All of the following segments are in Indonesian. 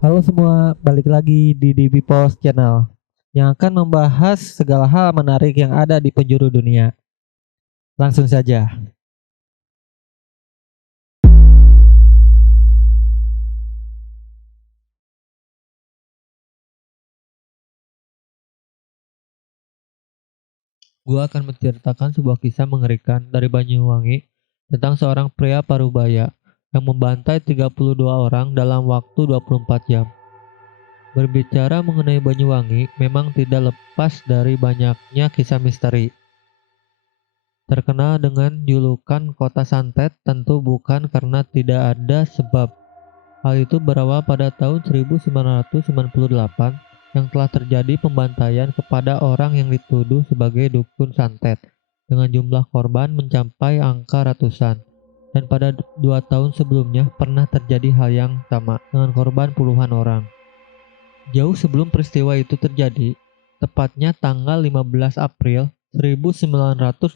Halo semua, balik lagi di DB Post Channel yang akan membahas segala hal menarik yang ada di penjuru dunia. Langsung saja. Gua akan menceritakan sebuah kisah mengerikan dari Banyuwangi tentang seorang pria parubaya yang membantai 32 orang dalam waktu 24 jam. Berbicara mengenai Banyuwangi memang tidak lepas dari banyaknya kisah misteri. Terkenal dengan julukan kota santet tentu bukan karena tidak ada sebab. Hal itu berawal pada tahun 1998 yang telah terjadi pembantaian kepada orang yang dituduh sebagai dukun santet dengan jumlah korban mencapai angka ratusan. Dan pada 2 tahun sebelumnya pernah terjadi hal yang sama dengan korban puluhan orang. Jauh sebelum peristiwa itu terjadi, tepatnya tanggal 15 April 1987,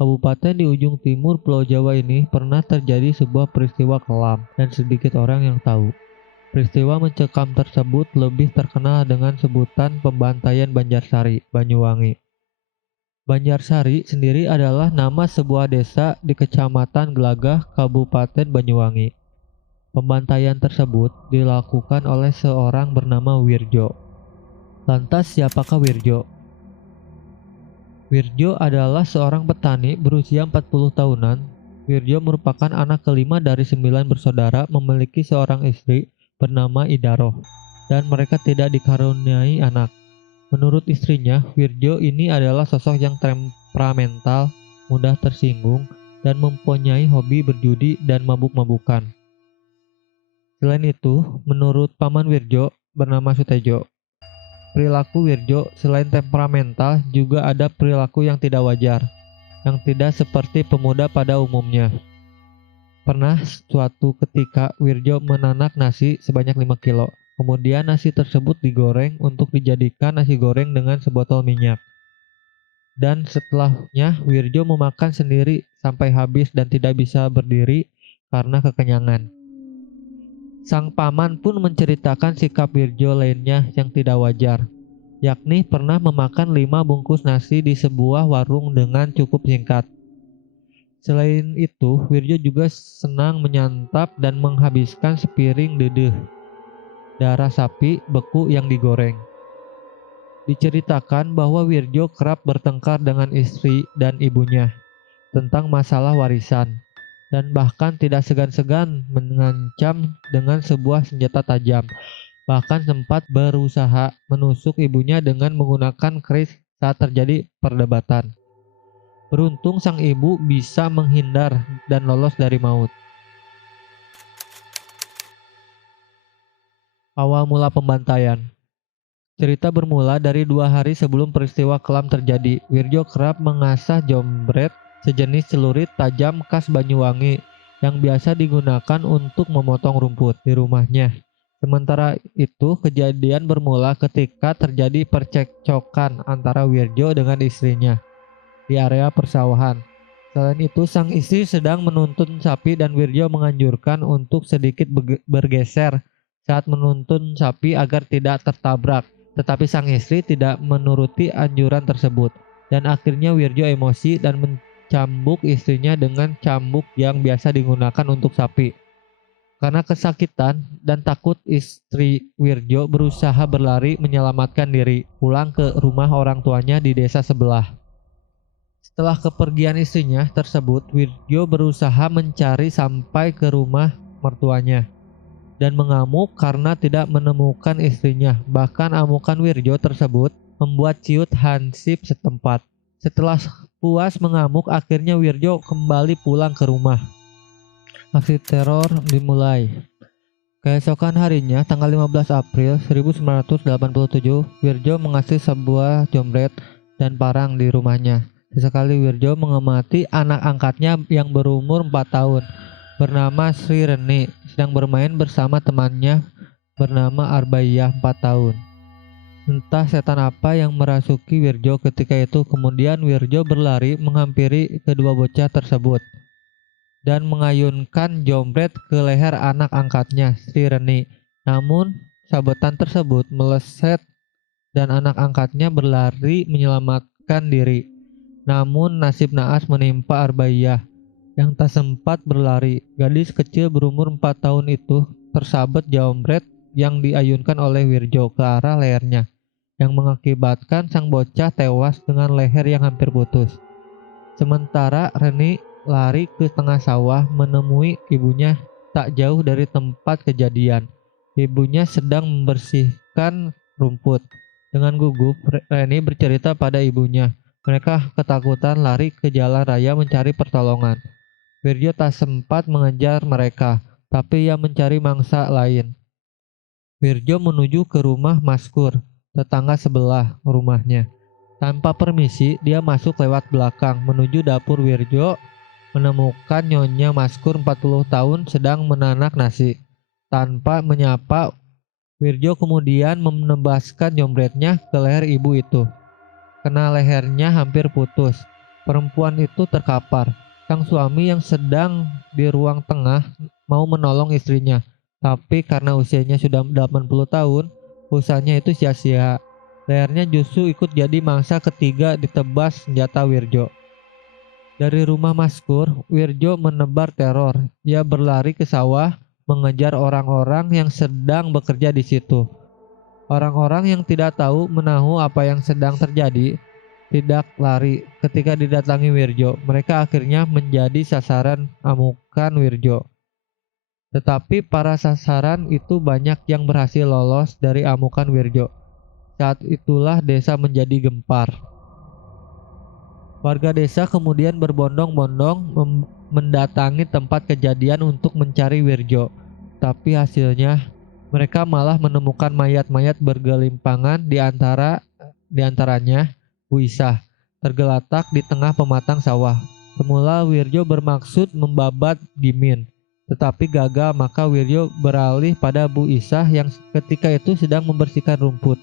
kabupaten di ujung timur Pulau Jawa ini pernah terjadi sebuah peristiwa kelam dan sedikit orang yang tahu. Peristiwa mencekam tersebut lebih terkenal dengan sebutan pembantaian Banjarsari, Banyuwangi. Banjarsari sendiri adalah nama sebuah desa di Kecamatan Gelagah, Kabupaten Banyuwangi. Pembantaian tersebut dilakukan oleh seorang bernama Wirjo. Lantas siapakah Wirjo? Wirjo adalah seorang petani berusia 40 tahunan. Wirjo merupakan anak kelima dari 9 bersaudara, memiliki seorang istri bernama Idaroh, dan mereka tidak dikaruniai anak. Menurut istrinya, Wirjo ini adalah sosok yang temperamental, mudah tersinggung, dan mempunyai hobi berjudi dan mabuk-mabukan. Selain itu, menurut paman Wirjo bernama Sutejo, perilaku Wirjo selain temperamental juga ada perilaku yang tidak wajar, yang tidak seperti pemuda pada umumnya. Pernah suatu ketika Wirjo menanak nasi sebanyak 5 kilo. Kemudian nasi tersebut digoreng untuk dijadikan nasi goreng dengan sebotol minyak. Dan setelahnya Wirjo memakan sendiri sampai habis dan tidak bisa berdiri karena kekenyangan. Sang paman pun menceritakan sikap Wirjo lainnya yang tidak wajar, yakni pernah memakan 5 bungkus nasi di sebuah warung dengan cukup singkat. Selain itu, Wirjo juga senang menyantap dan menghabiskan sepiring dedeh darah sapi beku yang digoreng. Diceritakan bahwa Wirjo kerap bertengkar dengan istri dan ibunya tentang masalah warisan, dan bahkan tidak segan-segan mengancam dengan sebuah senjata tajam. Bahkan sempat berusaha menusuk ibunya dengan menggunakan keris saat terjadi perdebatan. Beruntung sang ibu bisa menghindar dan lolos dari maut. Awal mula pembantaian. Cerita bermula dari 2 hari sebelum peristiwa kelam terjadi. Wirjo kerap mengasah jombret, sejenis celurit tajam khas Banyuwangi yang biasa digunakan untuk memotong rumput di rumahnya. Sementara itu, kejadian bermula ketika terjadi percekcokan antara Wirjo dengan istrinya di area persawahan. Selain itu, sang istri sedang menuntun sapi dan Wirjo menganjurkan untuk sedikit bergeser saat menuntun sapi agar tidak tertabrak. Tetapi sang istri tidak menuruti anjuran tersebut, dan akhirnya Wirjo emosi dan mencambuk istrinya dengan cambuk yang biasa digunakan untuk sapi. Karena kesakitan dan takut, istri Wirjo berusaha berlari menyelamatkan diri pulang ke rumah orang tuanya di desa sebelah. Setelah kepergian istrinya tersebut, Wirjo berusaha mencari sampai ke rumah mertuanya dan mengamuk karena tidak menemukan istrinya. Bahkan amukan Wirjo tersebut membuat ciut hansip setempat. Setelah puas mengamuk, akhirnya Wirjo kembali pulang ke rumah. Aksi teror dimulai. Keesokan harinya, tanggal 15 April 1987, Wirjo mengasih sebuah jombret dan parang di rumahnya. Sesekali Wirjo mengamati anak angkatnya yang berumur 4 tahun bernama Sri Reni sedang bermain bersama temannya bernama Arbaiyah 4 tahun. Entah setan apa yang merasuki Wirjo ketika itu. Kemudian Wirjo berlari menghampiri kedua bocah tersebut dan mengayunkan jombret ke leher anak angkatnya, Sri Reni. Namun, sabetan tersebut meleset dan anak angkatnya berlari menyelamatkan diri. Namun, nasib naas menimpa Arbaiyah yang tak sempat berlari. Gadis kecil berumur 4 tahun itu tersabet jambret yang diayunkan oleh Wirjo ke arah lehernya, yang mengakibatkan sang bocah tewas dengan leher yang hampir putus. Sementara Reni lari ke tengah sawah menemui ibunya tak jauh dari tempat kejadian. Ibunya sedang membersihkan rumput. Dengan gugup, Reni bercerita pada ibunya. Mereka ketakutan lari ke jalan raya mencari pertolongan. Wirjo tak sempat mengejar mereka, tapi ia mencari mangsa lain. Wirjo menuju ke rumah Maskur, tetangga sebelah rumahnya. Tanpa permisi, dia masuk lewat belakang menuju dapur Wirjo, menemukan Nyonya Maskur 40 tahun sedang menanak nasi. Tanpa menyapa, Wirjo kemudian menebaskan jombretnya ke leher ibu itu. Kena lehernya hampir putus. Perempuan itu terkapar. Sang suami yang sedang di ruang tengah mau menolong istrinya, tapi karena usianya sudah 80 tahun, usahanya itu sia-sia. Lehernya justru ikut jadi mangsa ketiga ditebas senjata Wirjo. Dari rumah Maskur, Wirjo menebar teror. Ia berlari ke sawah, mengejar orang-orang yang sedang bekerja di situ. Orang-orang yang tidak tahu menahu apa yang sedang terjadi tidak lari ketika didatangi Wirjo. Mereka akhirnya menjadi sasaran amukan Wirjo. Tetapi para sasaran itu banyak yang berhasil lolos dari amukan Wirjo. Saat itulah desa menjadi gempar. Warga desa kemudian berbondong-bondong mendatangi tempat kejadian untuk mencari Wirjo. Tapi hasilnya mereka malah menemukan mayat-mayat bergelimpangan di antaranya Bu Isah tergeletak di tengah pematang sawah. Semula Wirjo bermaksud membabat Gimin, tetapi gagal, maka Wirjo beralih pada Bu Isah yang ketika itu sedang membersihkan rumput.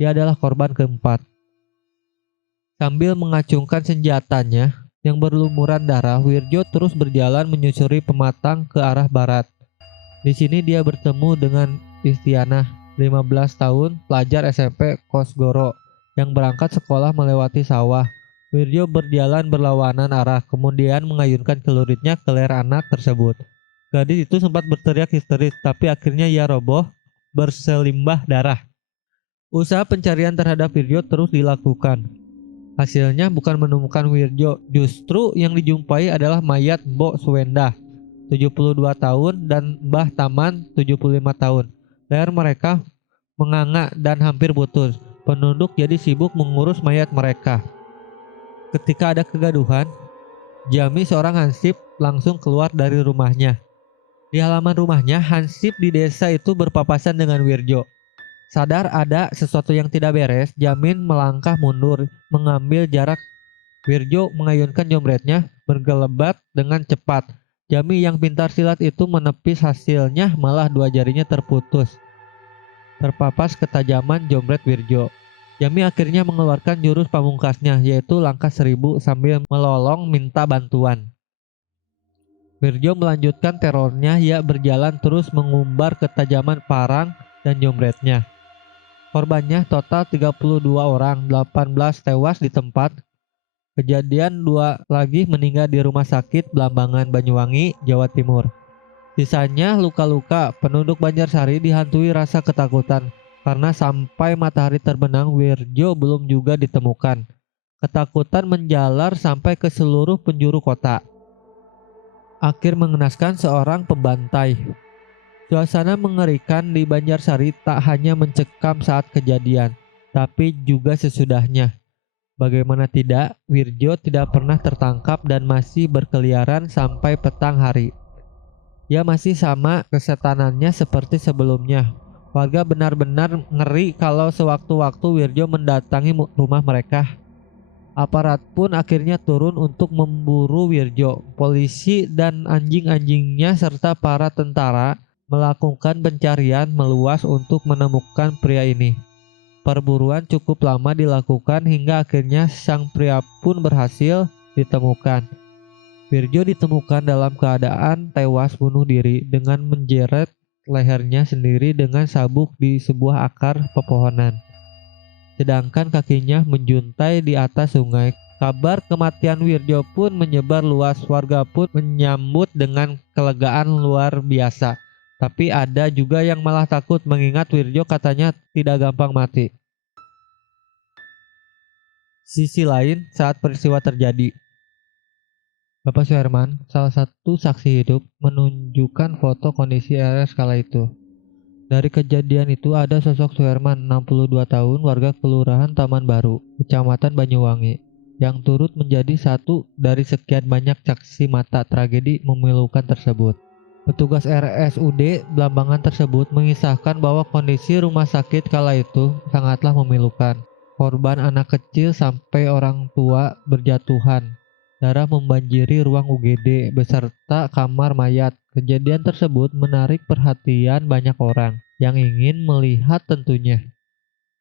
Dia adalah korban keempat. Sambil mengacungkan senjatanya yang berlumuran darah, Wirjo terus berjalan menyusuri pematang ke arah barat. Di sini dia bertemu dengan Istianah, 15 tahun, pelajar SMP Kosgoro, yang berangkat sekolah melewati sawah. Wirjo berjalan berlawanan arah, kemudian mengayunkan celuritnya ke leher anak tersebut. Gadis itu sempat berteriak histeris, tapi akhirnya ia roboh berselimbah darah. Usaha pencarian terhadap Wirjo terus dilakukan. Hasilnya bukan menemukan Wirjo, justru yang dijumpai adalah mayat Mbok Suwendah, 72 tahun, dan Mbah Taman, 75 tahun. Leher mereka menganga dan hampir putus. Penduduk jadi sibuk mengurus mayat mereka. Ketika ada kegaduhan, Jami, seorang hansip, langsung keluar dari rumahnya. Di halaman rumahnya, hansip di desa itu berpapasan dengan Wirjo. Sadar ada sesuatu yang tidak beres, Jamin melangkah mundur, mengambil jarak. Wirjo mengayunkan jombretnya, bergelebat dengan cepat. Jami yang pintar silat itu menepis, hasilnya malah dua jarinya terputus, terpapas ketajaman jombret Wirjo. Jami akhirnya mengeluarkan jurus pamungkasnya, yaitu langkah 1000 sambil melolong minta bantuan. Wirjo melanjutkan terornya, ia berjalan terus mengumbar ketajaman parang dan jombretnya. Korbannya total 32 orang, 18 tewas di tempat kejadian, 2 lagi meninggal di rumah sakit Blambangan, Banyuwangi, Jawa Timur. Sisanya luka-luka. Penduduk Banjarsari dihantui rasa ketakutan karena sampai matahari terbenam Wirjo belum juga ditemukan. Ketakutan menjalar sampai ke seluruh penjuru kota. Akhir mengenaskan seorang pembantai. Suasana mengerikan di Banjarsari tak hanya mencekam saat kejadian, tapi juga sesudahnya. Bagaimana tidak, Wirjo tidak pernah tertangkap dan masih berkeliaran sampai petang hari. Ia masih sama kesetanannya seperti sebelumnya. Warga benar-benar ngeri kalau sewaktu-waktu Wirjo mendatangi rumah mereka. Aparat pun akhirnya turun untuk memburu Wirjo. Polisi dan anjing-anjingnya serta para tentara melakukan pencarian meluas untuk menemukan pria ini. Perburuan cukup lama dilakukan hingga akhirnya sang pria pun berhasil ditemukan. Wirjo ditemukan dalam keadaan tewas bunuh diri dengan menjeret lehernya sendiri dengan sabuk di sebuah akar pepohonan. Sedangkan kakinya menjuntai di atas sungai. Kabar kematian Wirjo pun menyebar luas. Warga pun menyambut dengan kelegaan luar biasa. Tapi ada juga yang malah takut mengingat Wirjo katanya tidak gampang mati. Sisi lain, saat peristiwa terjadi, Bapak Suherman, salah satu saksi hidup, menunjukkan foto kondisi RS kala itu. Dari kejadian itu ada sosok Suherman, 62 tahun, warga Kelurahan Taman Baru, Kecamatan Banyuwangi, yang turut menjadi satu dari sekian banyak saksi mata tragedi memilukan tersebut. Petugas RSUD Blambangan tersebut mengisahkan bahwa kondisi rumah sakit kala itu sangatlah memilukan. Korban anak kecil sampai orang tua berjatuhan. Darah membanjiri ruang UGD beserta kamar mayat. Kejadian tersebut menarik perhatian banyak orang yang ingin melihat tentunya.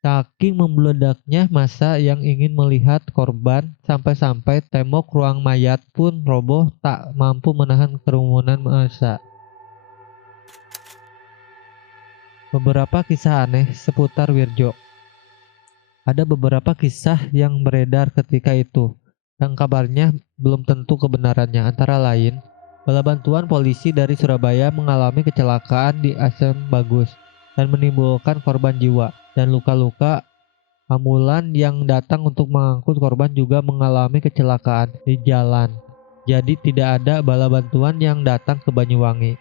Saking membeledaknya massa yang ingin melihat korban, sampai-sampai tembok ruang mayat pun roboh tak mampu menahan kerumunan massa. Beberapa kisah aneh seputar Wirjo. Ada beberapa kisah yang beredar ketika itu, yang kabarnya belum tentu kebenarannya. Antara lain, bala bantuan polisi dari Surabaya mengalami kecelakaan di Asem Bagus dan menimbulkan korban jiwa dan luka-luka. Ambulan yang datang untuk mengangkut korban juga mengalami kecelakaan di jalan. Jadi tidak ada bala bantuan yang datang ke Banyuwangi.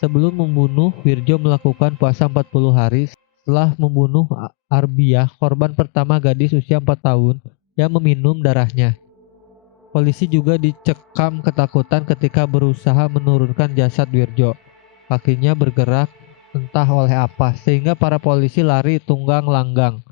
Sebelum membunuh, Wirjo melakukan puasa 40 hari. Setelah membunuh Arbiah, korban pertama gadis usia 4 tahun yang meminum darahnya. Polisi juga dicekam ketakutan ketika berusaha menurunkan jasad Wirjo. Kakinya bergerak entah oleh apa, sehingga para polisi lari tunggang langgang.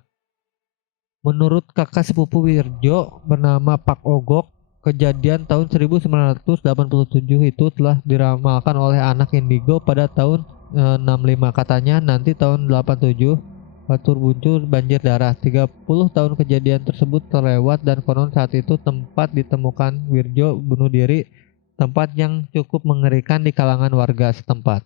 Menurut kakak sepupu Wirjo bernama Pak Ogok, kejadian tahun 1987 itu telah diramalkan oleh anak indigo pada tahun 65. Katanya nanti tahun 87 batur buncur banjir darah. 30 tahun kejadian tersebut terlewat dan konon saat itu tempat ditemukan Wirjo bunuh diri, tempat yang cukup mengerikan di kalangan warga setempat.